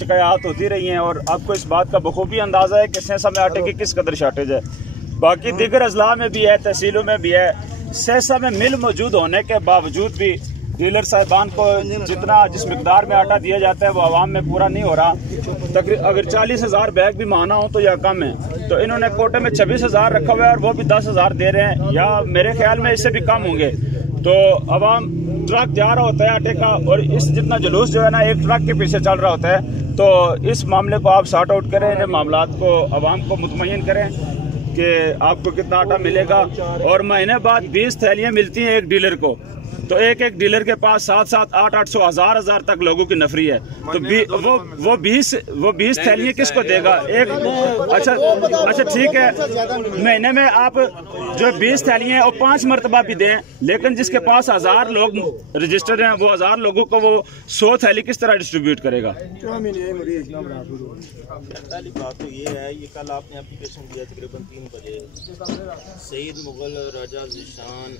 शिकायत होती रही हैं और आपको इस बात का बखूबी अंदाज़ा है कि सहसा में आटे की किस कदर शार्टेज है। बाकी दीगर अजला में भी है, तहसीलों में भी है। सहसा में मिल मौजूद होने के बावजूद भी डीलर साहिबान को जिस मिकदार में आटा दिया जाता है वो आवाम में पूरा नहीं हो रहा। तकरीबन अगर 40,000 बैग भी माना हो तो या कम है, तो इन्होंने कोटे में 26,000 रखा हुआ है और वो भी 10,000 दे रहे हैं, या मेरे ख्याल में इससे भी कम होंगे। तो आवाम ट्रक जा रहा होता है आटे का और इस जितना जुलूस जो है ना एक ट्रक के पीछे चल रहा होता है। तो इस मामले को आप सॉर्ट आउट करें, इन मामलात को आवाम को मुतमईन करें कि आपको कितना आटा मिलेगा। और महीने बाद 20 थैलियाँ मिलती हैं एक डीलर को, तो एक डीलर के पास 700, 800, 1000 तक लोगों की नफरी है। तो वो 20 थैलियाँ किसको देगा? एक अच्छा ठीक है, महीने में आप जो 20 थैलियाँ और 5 मरतबा भी दें, लेकिन जिसके पास 1000 लोग रजिस्टर्ड हैं वो 1000 लोगों को वो 100 थैली किस तरह डिस्ट्रीब्यूट करेगा? पहली बात तो ये है, ये कल आपने एप्लीकेशन दिया तकरीबन 3 बजे, सईद मुगल, राजा ज़ीशान,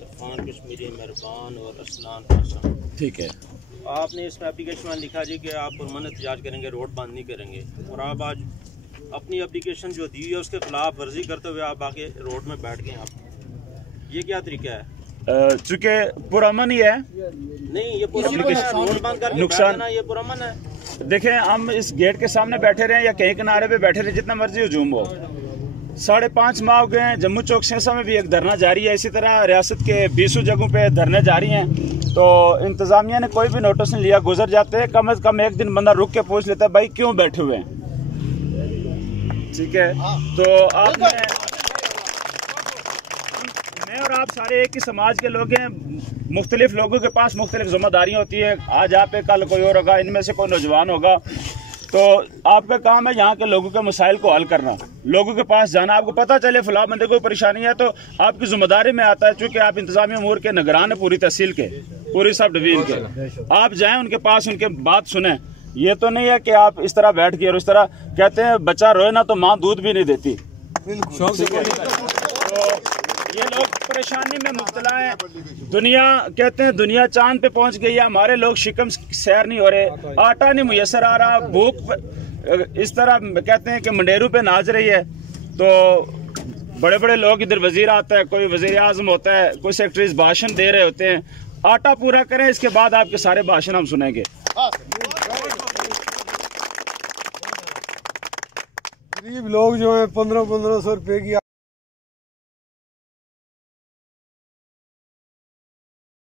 इरफान कश्मीरी, मेहरबान और असलान पाशा। ठीक है, आपने इसमें एप्लीकेशन में लिखा जी कि आप पुरअमन एहतजाज करेंगे, रोड बंद नहीं करेंगे, और आप आज अपनी एप्लीकेशन जो दी है उसके खिलाफ वर्जी करते हुए आप आके रोड में बैठ गए। आप ये क्या तरीका है? चूँकि पुरअमन ही है, नहीं ये रोड बंद करके नुकसान, ये पुरअमन है। देखें, हम इस गेट के सामने बैठे रहे या कहीं किनारे पे बैठे रहे, जितना मर्जी हुजूम हो, 5.5 माह हो गए हैं। जम्मू चौक सहसा में भी एक धरना जारी है, इसी तरह रियासत के 20 जगहों पे धरने जारी हैं। तो इंतजामिया ने कोई भी नोटिस नहीं लिया, गुजर जाते हैं। कम से कम एक दिन बंदा रुक के पूछ लेता है भाई क्यों बैठे हुए हैं। ठीक है, तो आपने, मैं और आप सारे एक ही समाज के लोग हैं, मुख्तलिफ लोगों के पास मुख्तलिफ जिम्मेदारियाँ होती है। आज आप है, कल कोई और होगा, इनमें से कोई नौजवान होगा। तो आपका काम है यहाँ के लोगों के मसाइल को हल करना, लोगों के पास जाना। आपको पता चले फलां बंदे को परेशानी है तो आपकी जिम्मेदारी में आता है, चूँकि आप इंतजामी अमूर के निगरान है पूरी तहसील के, पूरी सब डिवीजन के। आप जाएं उनके पास, उनके बात सुने। ये तो नहीं है कि आप इस तरह बैठ के और इस तरह कहते हैं बच्चा रोए ना तो माँ दूध भी नहीं देती। ये लोग परेशानी में मुब्तला हैं। दुनिया कहते हैं दुनिया चांद पे पहुंच गई है, हमारे लोग शिकम सैर नहीं हो रहे, आटा नहीं मुयसर आ रहा, भूख इस तरह कहते हैं कि मंडेरू पे नाच रही है। तो बड़े बड़े लोग इधर वजीर आता है, कोई वजीर आजम होता है, कोई सेक्रेटरीज भाषण दे रहे होते हैं। आटा पूरा करें, इसके बाद आपके सारे भाषण हम सुनेंगे। गरीब लोग जो है 1500 रुपए की